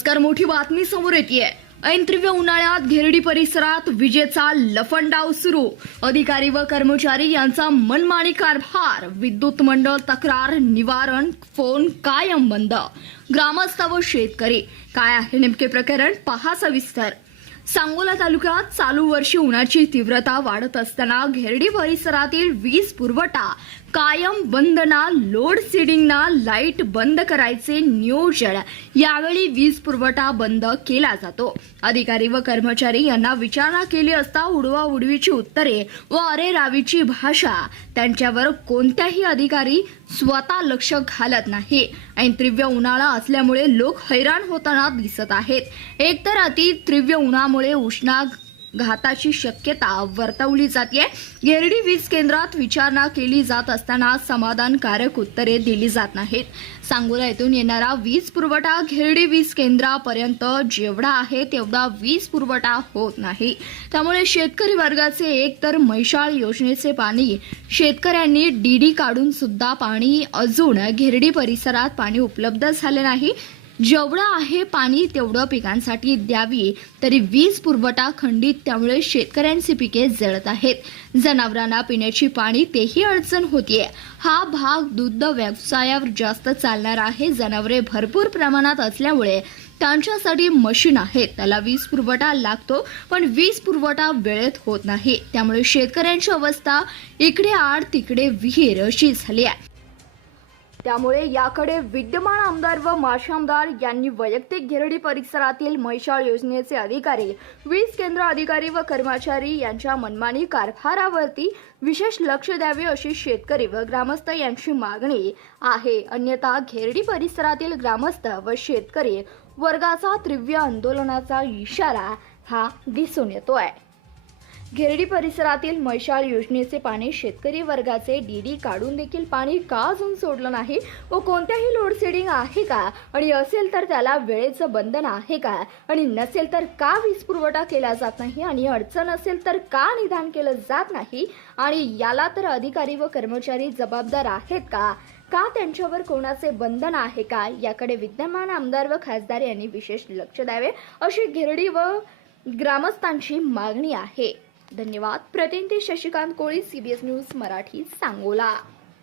नमस्कार, मोठी बातमी समोर येतेय। ऐन तीव्र उन्हाळ्यात घेरडी परिसरात विजेचा लफंडाव सुरू। अधिकारी व कर्मचारी यांचा मनमानी कारभार। विद्युत मंडळ तक्रार निवारण फोन कायम बंद। ग्रामस्थ व शेतकरी काय आहे नेमके प्रकरण, पहा सविस्तर। सांगोला तालुक्यात चालू वर्षी उन्हाची तीव्रता वाढत असताना घेरडी परिसरातील वीज पुरवठा कायम बंद ना लोड शेडिंग ना लाईट बंद करायचे नियोजन। यावेळी वीज पुरवठा बंद केला जातो। अधिकारी व कर्मचारी यांना विचारणा केली असता उडवा उडवीची उत्तरे व अरे रावीची भाषा। त्यांच्यावर कोणत्याही अधिकारी स्वतः लक्ष घालत नाही। ऐन तीव्र उन्हाळा असल्यामुळे लोक हैराण होताना दिसत आहेत। एकतर अति तीव्र उन्हामुळे उष्माघाताची शक्यता वर्तवली जाते। घेरडी वीज केंद्रात विचारणा केली जात असताना समाधानकारक उत्तरे दिली जात नाहीत। सांगोला येथून येणारा वीज पुरवठा घेरडी वीज केंद्रापर्यंत जेवढा आहे तेवढा वीज पुरवठा होत नाही। त्यामुळे शेतकरी वर्गाचे एकतर म्हैसाळ योजनेचे पाणी शेतकऱ्यांनी डीडी काढून सुद्धा पाणी अजून घेरडी परिसरात पाणी उपलब्ध झाले नाही। जेवढं आहे पाणी तेवढं पिकांसाठी द्यावी तरी वीज पुरवठा खंडित, त्यामुळे शेतकऱ्यांची पिके जळत आहेत। जनावरांना पिण्याची पाणी तेही अडचण होतीये। हा भाग दुग्ध व्यवसायावर जास्त चालणार आहे। जनावरे भरपूर प्रमाणात असल्यामुळे त्यांच्यासाठी मशीन आहेत, त्याला वीज पुरवठा लागतो, पण वीज पुरवठा वेळेत होत नाही। त्यामुळे शेतकऱ्यांची अवस्था इकडे आड तिकडे विहीर अशी झाली आहे। त्यामुळे याकडे विद्यमान आमदार व माजी आमदार यांनी वैयक्तिक घेरडी परिसरातील म्हैसाळ योजनेचे अधिकारी, वीज केंद्र अधिकारी व कर्मचारी यांच्या मनमानी कारभारावरती विशेष लक्ष द्यावे अशी शेतकरी व ग्रामस्थ यांची मागणी आहे। अन्यथा घेरडी परिसरातील ग्रामस्थ व शेतकरी वर्गाचा तीव्र आंदोलनाचा इशारा हा दिसून येतोय। घेरडी परिसरातील म्हैसाळ योजनेचे पाणी शेतकरी वर्गाचे डीडी काढून देखील पाणी का अजून सोडलं नाही व कोणत्याही लोड शेडिंग आहे का, आणि असेल तर त्याला वेळेचं बंधन आहे का, आणि नसेल तर का वीज पुरवठा केला जात नाही, आणि अडचण असेल तर का निदान केलं जात नाही, आणि याला तर अधिकारी व कर्मचारी जबाबदार आहेत का, का त्यांच्यावर कोणाचे बंधन आहे का, याकडे विद्यमान आमदार व खासदार यांनी विशेष लक्ष द्यावे अशी घेरडी व ग्रामस्थांची मागणी आहे। धन्यवाद। प्रतिनिधी शशिकांत कोळी, CBS न्यूज मराठी, सांगोला।